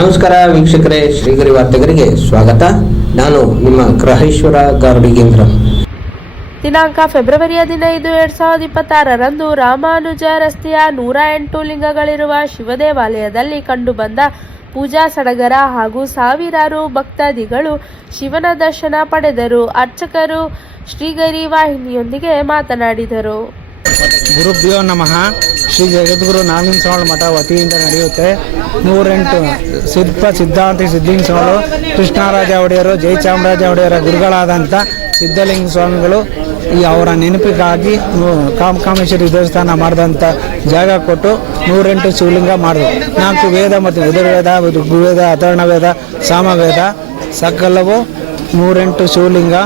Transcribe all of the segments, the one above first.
ನಮಸ್ಕಾರ ವೀಕ್ಷಕರೇ, ಶ್ರೀಗರಿ ವಾರ್ತೆಗರಿಗೆ ಸ್ವಾಗತ. ನಾನು ನಿಮ್ಮ ಗ್ರಹೇಶ್ವರ ಗಾರುಡಿಗೇಂದ್ರ. ದಿನಾಂಕ ಫೆಬ್ರವರಿ 15, 2026ರಂದು ರಾಮಾನುಜ ರಸ್ತೆಯ 108 ಲಿಂಗಗಳಿರುವ ಶಿವದೇವಾಲಯದಲ್ಲಿ ಕಂಡುಬಂದ ಪೂಜಾ ಸಡಗರ ಹಾಗೂ ಸಾವಿರಾರು ಭಕ್ತಾದಿಗಳು ಶಿವನ ದರ್ಶನ ಪಡೆದರು. ಅರ್ಚಕರು ಶ್ರೀಗರಿ ವಾಹಿನಿಯೊಂದಿಗೆ ಮಾತನಾಡಿದರು. ಗುರುಭ್ಯೋ ನಮಃ. ಶ್ರೀ ಜಗದ್ಗುರು ನಾಗಲಿಂಗಸ್ವಾಮಿ ಮಠ ವತಿಯಿಂದ ನಡೆಯುತ್ತೆ 108 ಸಿದ್ಧಾಂತಿ ಸಿದ್ಧಲಿಂಗಸ್ವಾಮಿಗಳು, ಕೃಷ್ಣರಾಜ ಒಡೆಯರು, ಜಯಚಾಮರಾಜ ಒಡೆಯರ ಗುರುಗಳಾದಂಥ ಸಿದ್ಧಲಿಂಗ ಸ್ವಾಮಿಗಳು ಅವರ ನೆನಪಿಗಾಗಿ ಕಾಮಕಾಮೇಶ್ವರಿ ದೇವಸ್ಥಾನ ಮಾಡಿದಂಥ ಜಾಗ ಕೊಟ್ಟು 108 ಶಿವಲಿಂಗ ಮಾಡಿದ್ರು. 4 ವೇದ ಮತ್ತು ಯಜುರ್ವೇದ, ಋಗ್ವೇದ, ಅಥರ್ವವೇದ, ಸಾಮವೇದ ಸಕಲವು 108 ಶಿವಲಿಂಗ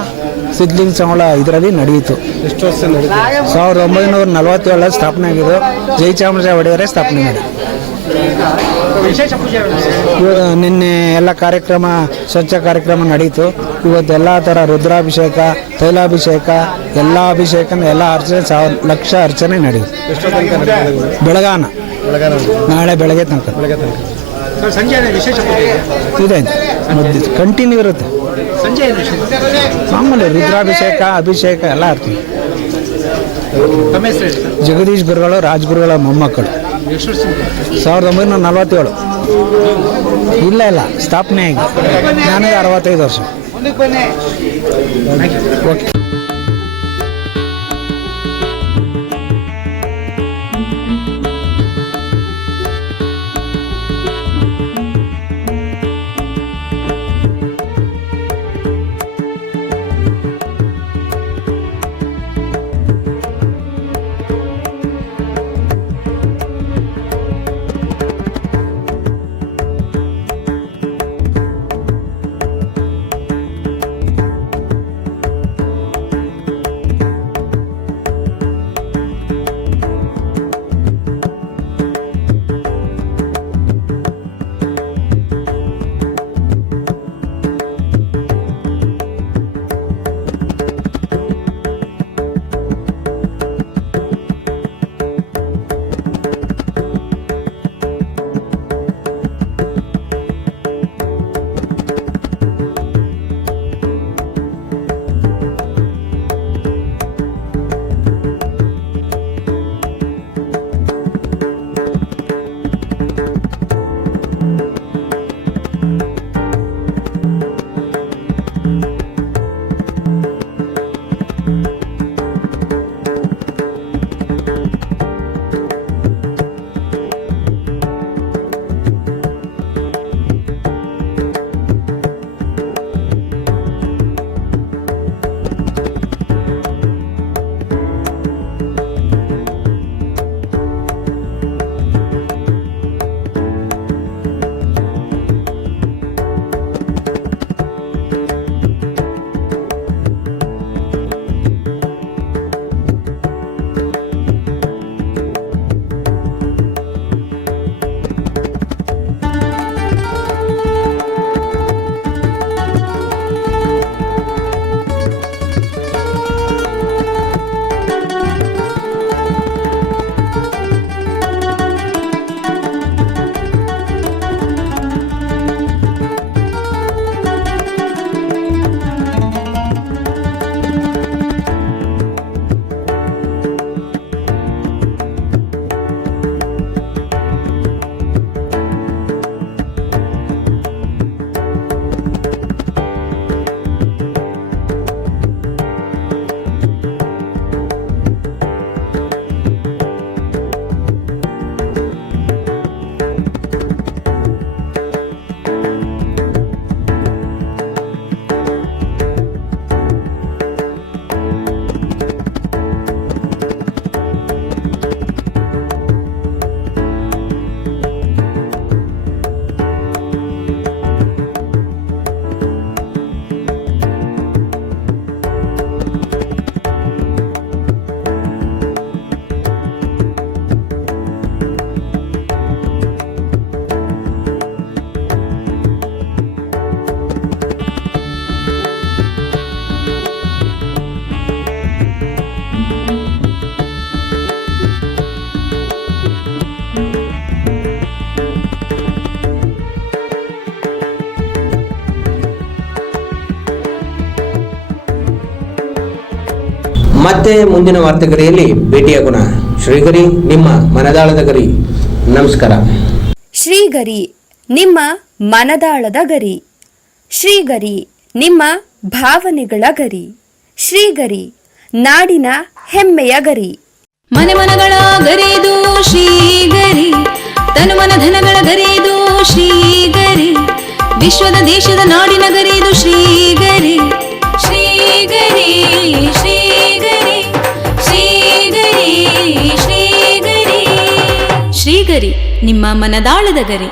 ಸಿದ್ಧಲಿಂಗ ಸ್ವಾಮಿಗಳ ಇದರಲ್ಲಿ ನಡೆಯಿತು. ಎಷ್ಟು ವರ್ಷ ನಡೆಯಿತು? 1947 ಸ್ಥಾಪನೆ ಆಗಿದ್ದು. ಜಯಚಾಮರಾಜ ಒಡೆಯರೇ ಸ್ಥಾಪನೆ ಮಾಡಿ. ಇವಾಗ ನಿನ್ನೆ ಎಲ್ಲ ಕಾರ್ಯಕ್ರಮ, ಸ್ವಚ್ಛ ಕಾರ್ಯಕ್ರಮ ನಡೀತು. ಇವತ್ತು ಎಲ್ಲ ಥರ ರುದ್ರಾಭಿಷೇಕ, ತೈಲಾಭಿಷೇಕ, ಎಲ್ಲ ಅಭಿಷೇಕ, ಎಲ್ಲ ಅರ್ಚನೆ, ಲಕ್ಷ ಅರ್ಚನೆ ನಡೆಯಿತು. ಬೆಳಗಾನ ನಾಳೆ ಬೆಳಗ್ಗೆ ತನಕ ಇದೆ, ಕಂಟಿನ್ಯೂ ಇರುತ್ತೆ. ಮಾಮೂಲಿ ರುದ್ರಾಭಿಷೇಕ, ಅಭಿಷೇಕ ಎಲ್ಲ ಇರ್ತೀವಿ. ಜಗದೀಶ್ ಗುರುಗಳು, ರಾಜ್ಗುರುಗಳ ಮೊಮ್ಮಕ್ಕಳು. 1947 ಇಲ್ಲ ಸ್ಥಾಪನೆ ಆಗಿ ನನಗೆ 65 ವರ್ಷ. ಓಕೆ. ಮತ್ತೆ ಮುಂದಿನ ವಾರ್ತೆಗರಿಯಲ್ಲಿ ಭೇಟಿಯಾಗೋಣ. ಶ್ರೀಗರಿ, ನಿಮ್ಮ ಮನದಾಳದ ಗರಿ. ನಮಸ್ಕಾರ. ಶ್ರೀಗರಿ, ನಿಮ್ಮ ಮನದಾಳದ ಗರಿ. ಶ್ರೀಗರಿ, ನಿಮ್ಮ ಭಾವನೆಗಳ ಗರಿ. ಶ್ರೀಗರಿ, ನಾಡಿನ ಹೆಮ್ಮೆಯ ಗರಿ. ಮನೆ ಮನಗಳ ಗರಿದು ಶ್ರೀಗರಿ, ತನು ಮನ ಧನಗಳ ಗರಿದು ಶ್ರೀಗರಿ, ವಿಶ್ವದ ದೇಶದ ನಾಡಿನ ಗರಿದು ಶ್ರೀಗರಿ. ಶ್ರೀಗರಿ ಶ್ರೀಗರಿ ಶ್ರೀಗರಿ ಶ್ರೀಗರಿ ಶ್ರೀಗರಿ, ನಿಮ್ಮ ಮನದಾಳದ ಗರಿ.